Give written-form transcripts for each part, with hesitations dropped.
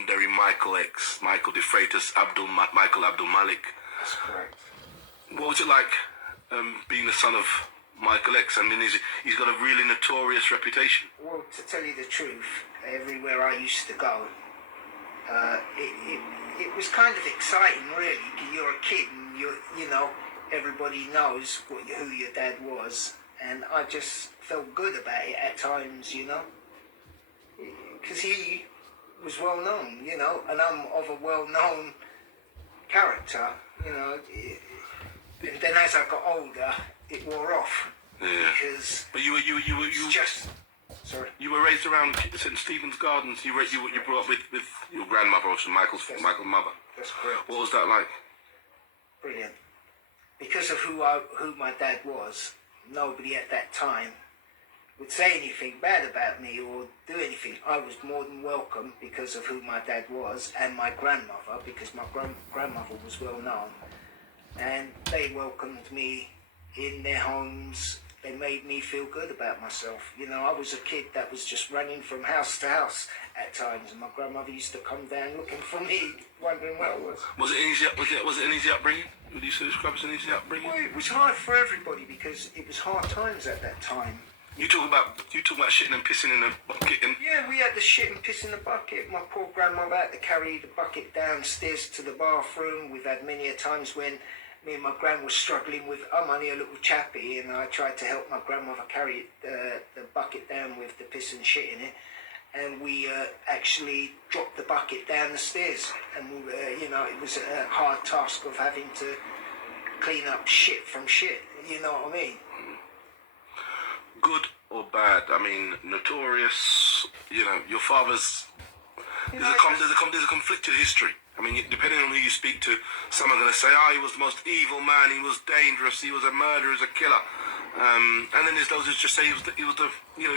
legendary Micheal X, Michael de Freitas Michael Abdul Malik. That's correct. What was it like being the son of Micheal X? I mean, he's got a really notorious reputation. Well, to tell you the truth, everywhere I used to go, it was kind of exciting, really. You're a kid, and you know, everybody knows who your dad was, and I just felt good about it at times, you know, because he was well known, you know, and I'm of a well-known character, you know. And then as I got older, it wore off. Yeah. Because but you just. Sorry. You were raised around St Stephen's Gardens. You grew up with your grandmother, also Michael's mother. That's correct. What was that like? Brilliant. Because of who my dad was, nobody at that time would say anything bad about me or do anything. I was more than welcome because of who my dad was, and my grandmother, because my grandmother was well known, and they welcomed me in their homes. They made me feel good about myself. You know, I was a kid that was just running from house to house at times, and my grandmother used to come down looking for me, wondering where I was. Was it an easy upbringing? Would you describe it as an easy upbringing? Well, it was hard for everybody because it was hard times at that time. You talk about shitting and pissing in a bucket and... Yeah, we had to shit and piss in the bucket. My poor grandmother had to carry the bucket downstairs to the bathroom. We've had many a times when me and my gran was struggling with, I'm only a little chappy, and I tried to help my grandmother carry the bucket down with the piss and shit in it, and we actually dropped the bucket down the stairs, and you know, it was a hard task of having to clean up shit from shit, you know what I mean? Good or bad? I mean, notorious, you know, your father's... There's a conflicted history. I mean, depending on who you speak to, some are going to say, he was the most evil man, he was dangerous, he was a murderer, he was a killer. And then there's those who just say he was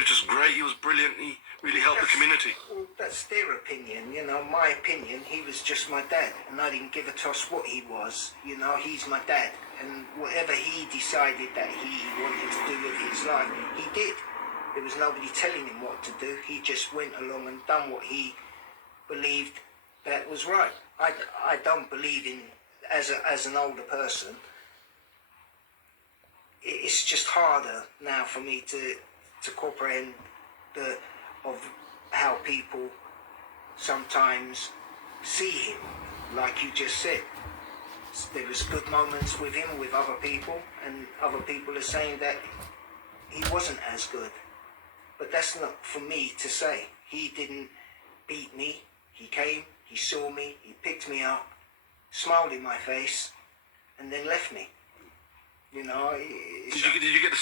just great, he was brilliant, he really helped the community. Well, that's their opinion, you know. My opinion, he was just my dad, and I didn't give a toss what he was, you know. He's my dad, and whatever he decided that he wanted to do with his life, he did. There was nobody telling him what to do. He just went along and done what he believed that was right. I don't believe in, as an older person, it's just harder now for me to comprehend of how people sometimes see him, like you just said. There was good moments with him, with other people, and other people are saying that he wasn't as good. But that's not for me to say. He didn't beat me. He came, he saw me, he picked me up, smiled in my face, and then left me. You know. Did you get the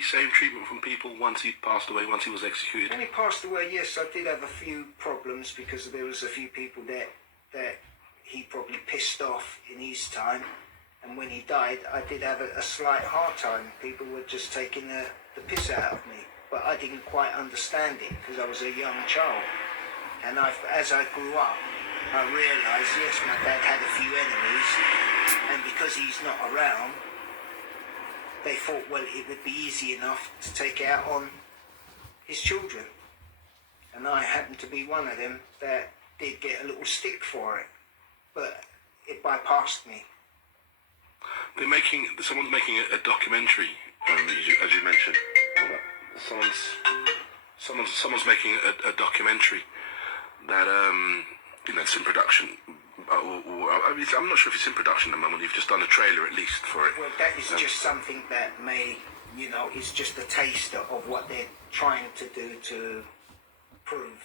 same treatment from people once he passed away, once he was executed? When he passed away, yes, I did have a few problems because there was a few people that he probably pissed off in his time, and when he died, I did have a slight hard time. People were just taking the piss out of me, but I didn't quite understand it because I was a young child. And as I grew up, I realised, yes, my dad had a few enemies, and because he's not around, they thought, well, it would be easy enough to take it out on his children. And I happened to be one of them that did get a little stick for it, but it bypassed me. Someone's making a documentary, as you mentioned. Someone's making a documentary that it's in production. I'm not sure if it's in production at the moment. You've just done a trailer, at least, for it. Well, that is just something that may, it's just a taste of what they're trying to do to prove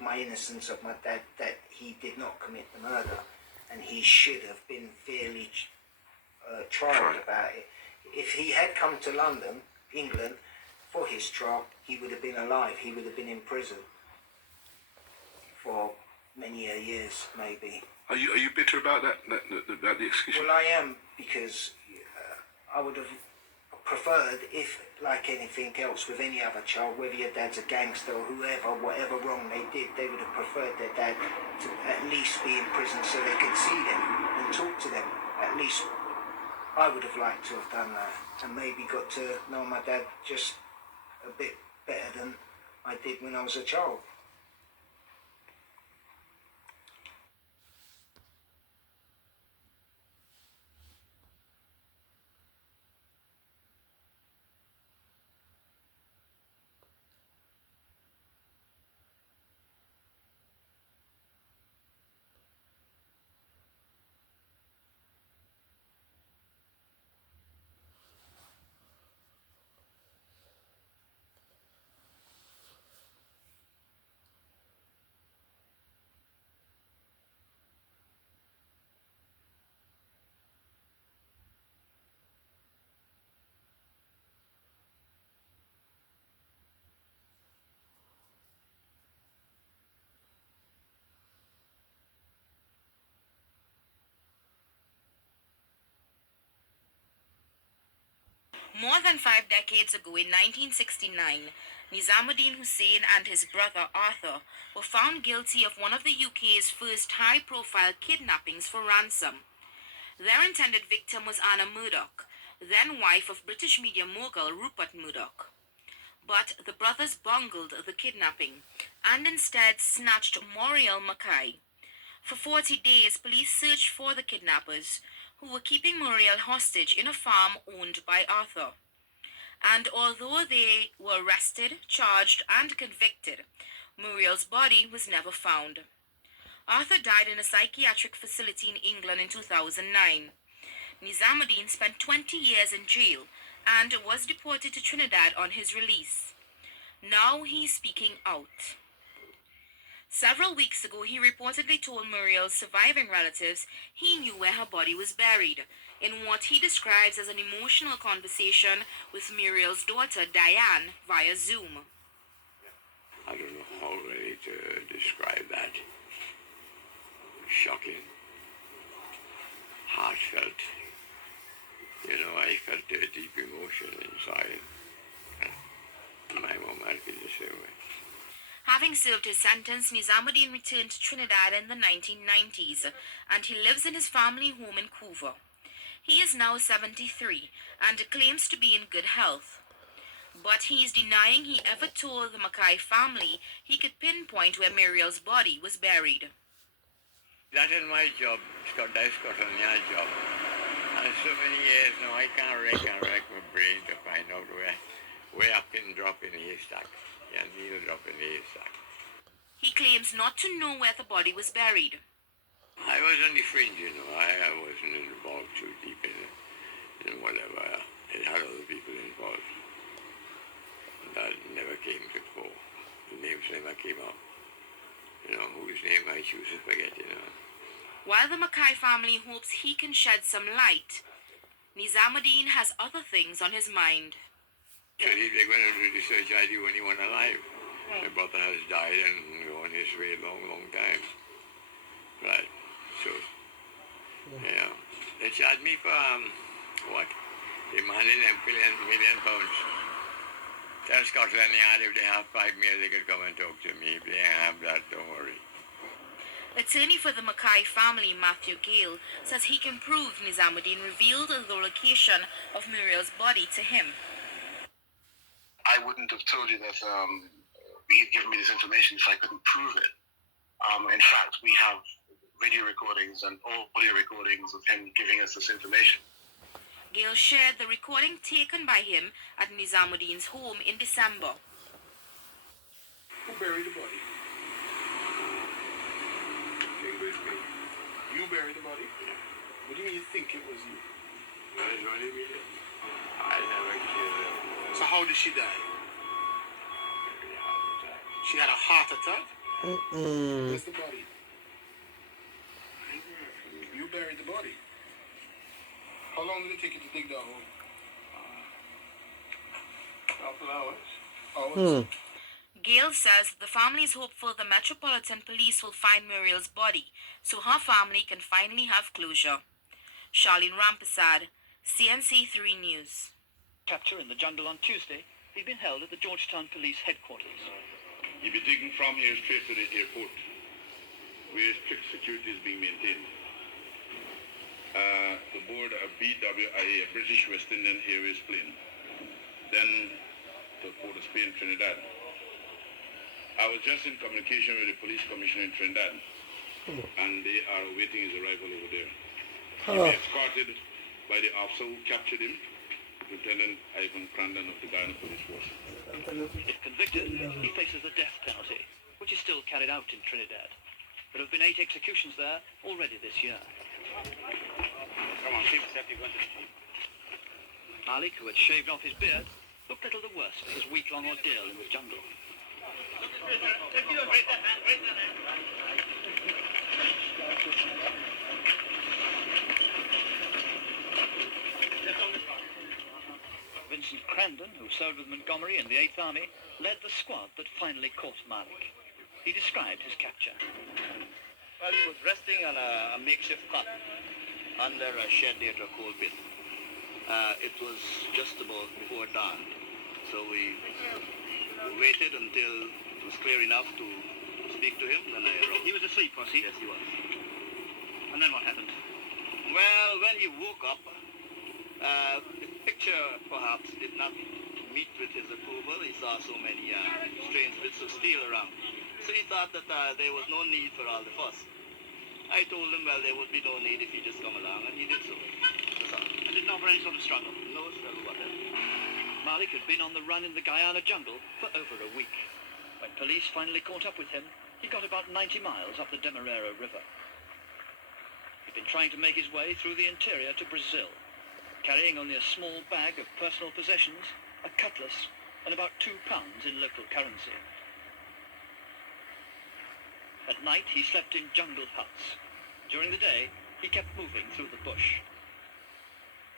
my innocence of my dad, that he did not commit the murder, and he should have been fairly tried about it. If he had come to London, England, for his trial, he would have been alive. He would have been in prison for many years, maybe. Are you bitter about that? About the execution? Well, I am, because I would have preferred, if, like anything else with any other child, whether your dad's a gangster or whatever wrong they did, they would have preferred their dad to at least be in prison so they could see them and talk to them. At least I would have liked to have done that, and maybe got to know my dad just a bit better than I did when I was a child. More than 5 decades ago in 1969, Nizamuddin Hussain and his brother Arthur were found guilty of one of the UK's first high-profile kidnappings for ransom. Their intended victim was Anna Murdoch, then wife of British media mogul Rupert Murdoch. But the brothers bungled the kidnapping and instead snatched Muriel Mackay. For 40 days, police searched for the kidnappers, who were keeping Muriel hostage in a farm owned by Arthur. And although they were arrested, charged, and convicted, Muriel's body was never found. Arthur died in a psychiatric facility in England in 2009. Nizamuddin spent 20 years in jail and was deported to Trinidad on his release. Now he's speaking out. Several weeks ago, he reportedly told Muriel's surviving relatives he knew where her body was buried, in what he describes as an emotional conversation with Muriel's daughter, Diane, via Zoom. I don't know how really to describe that. Shocking. Heartfelt. You know, I felt a deep emotion inside. My mom might be the same way. Having served his sentence, Nizamuddin returned to Trinidad in the 1990s, and he lives in his family home in Couva. He is now 73 and claims to be in good health. But he is denying he ever told the Mackay family he could pinpoint where Muriel's body was buried. That is my job, Scott. That's Scotland Yard job. And so many years now, I can't rack my brain to find out where I can drop in the haystack. And needle drop in the haystack. He claims not to know where the body was buried. I was on the fringe, you know. I wasn't involved too deep in whatever. It had other people involved. That never came to the fore. The names never came up. You know, whose name I choose to forget, you know. While the Mackay family hopes he can shed some light, Nizamuddin has other things on his mind. So if they're going to do the search, I do anyone alive. My brother has died and gone his way a long, long time. Right. So, yeah. They charged me for, what? Demanding a million pounds. Tell Scotland Yard if they have 5 million, they could come and talk to me. If they have that, don't worry. Attorney for the Mackay family, Matthew Gale, says he can prove Nizamuddin revealed the location of Muriel's body to him. I wouldn't have told you that he'd given me this information if I couldn't prove it. In fact, we have video recordings and audio recordings of him giving us this information. Gale shared the recording taken by him at Nizamuddin's home in December. Who buried the body? You buried the body? Yeah. What do you mean you think it was you? That is what I mean. I never killed her. So how did she die? She had a heart attack? Where's the body? You buried the body. How long did it take you to dig that hole? Couple hours. Hours? Gale says the family is hopeful the Metropolitan Police will find Muriel's body so her family can finally have closure. Charlene Rampersad, CNC3 News. Capture in the jungle on Tuesday, he'd been held at the Georgetown Police headquarters. He'll be taken from here straight to the airport, where strict security is being maintained. The board of BWIA, British West Indian Airways plane, then to Port of Spain, Trinidad. I was just in communication with the police commissioner in Trinidad, and they are awaiting his arrival over there. He'll be escorted by the officer who captured him, Lieutenant Ivan Crandon of the Guyana Police Force. If convicted, he faces the death penalty, which is still carried out in Trinidad. There have been 8 executions there already this year. Come on, keep it, you're going to sleep. Malik, who had shaved off his beard, looked little the worse for his week-long ordeal in the jungle. Vincent Crandon, who served with Montgomery in the 8th Army, led the squad that finally caught Malik. He described his capture. Well, he was resting on a makeshift hut under a shed near to a coal bin. It was just about before dawn. So we waited until it was clear enough to speak to him, then I arose. He was asleep, was he? Yes, he was. And then what happened? Well, when he woke up, the picture perhaps did not meet with his approval. He saw so many strange bits of steel around. So he thought that there was no need for all the fuss. I told him, well, there would be no need if he just come along, and he did so. That's all. And didn't offer any sort of struggle? No struggle whatever. Malik had been on the run in the Guyana jungle for over a week. When police finally caught up with him, he got about 90 miles up the Demerara River. He'd been trying to make his way through the interior to Brazil, carrying only a small bag of personal possessions, a cutlass, and about £2 in local currency. At night, he slept in jungle huts. During the day, he kept moving through the bush.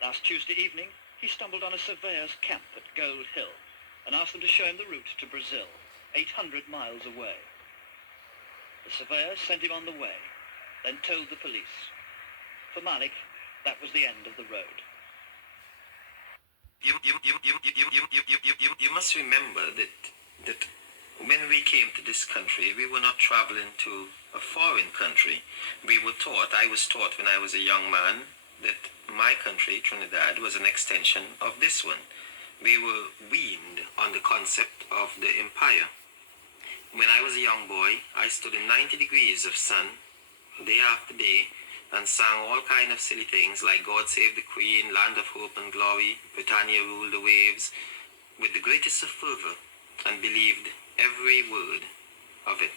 Last Tuesday evening, he stumbled on a surveyor's camp at Gold Hill and asked them to show him the route to Brazil, 800 miles away. The surveyor sent him on the way, then told the police. For Malik, that was the end of the road. You must remember that when we came to this country, we were not traveling to a foreign country. I was taught when I was a young man that my country, Trinidad, was an extension of this one. We were weaned on the concept of the empire. When I was a young boy, I stood in 90 degrees of sun, day after day, and sang all kind of silly things like God Save the Queen, Land of Hope and Glory, Britannia Rule the Waves, with the greatest of fervor, and believed every word of it.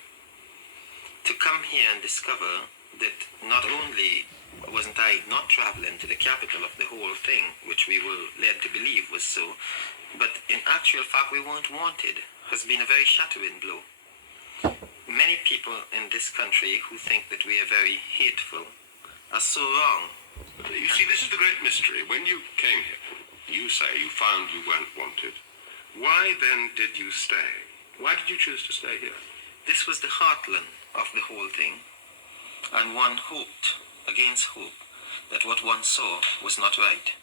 To come here and discover that not only wasn't I not traveling to the capital of the whole thing, which we were led to believe was so, but in actual fact we weren't wanted, has been a very shattering blow. Many people in this country who think that we are very hateful are so wrong. You see, this is the great mystery. When you came here, you say you found you weren't wanted. Why then did you stay? Why did you choose to stay here? This was the heartland of the whole thing, and one hoped against hope that what one saw was not right.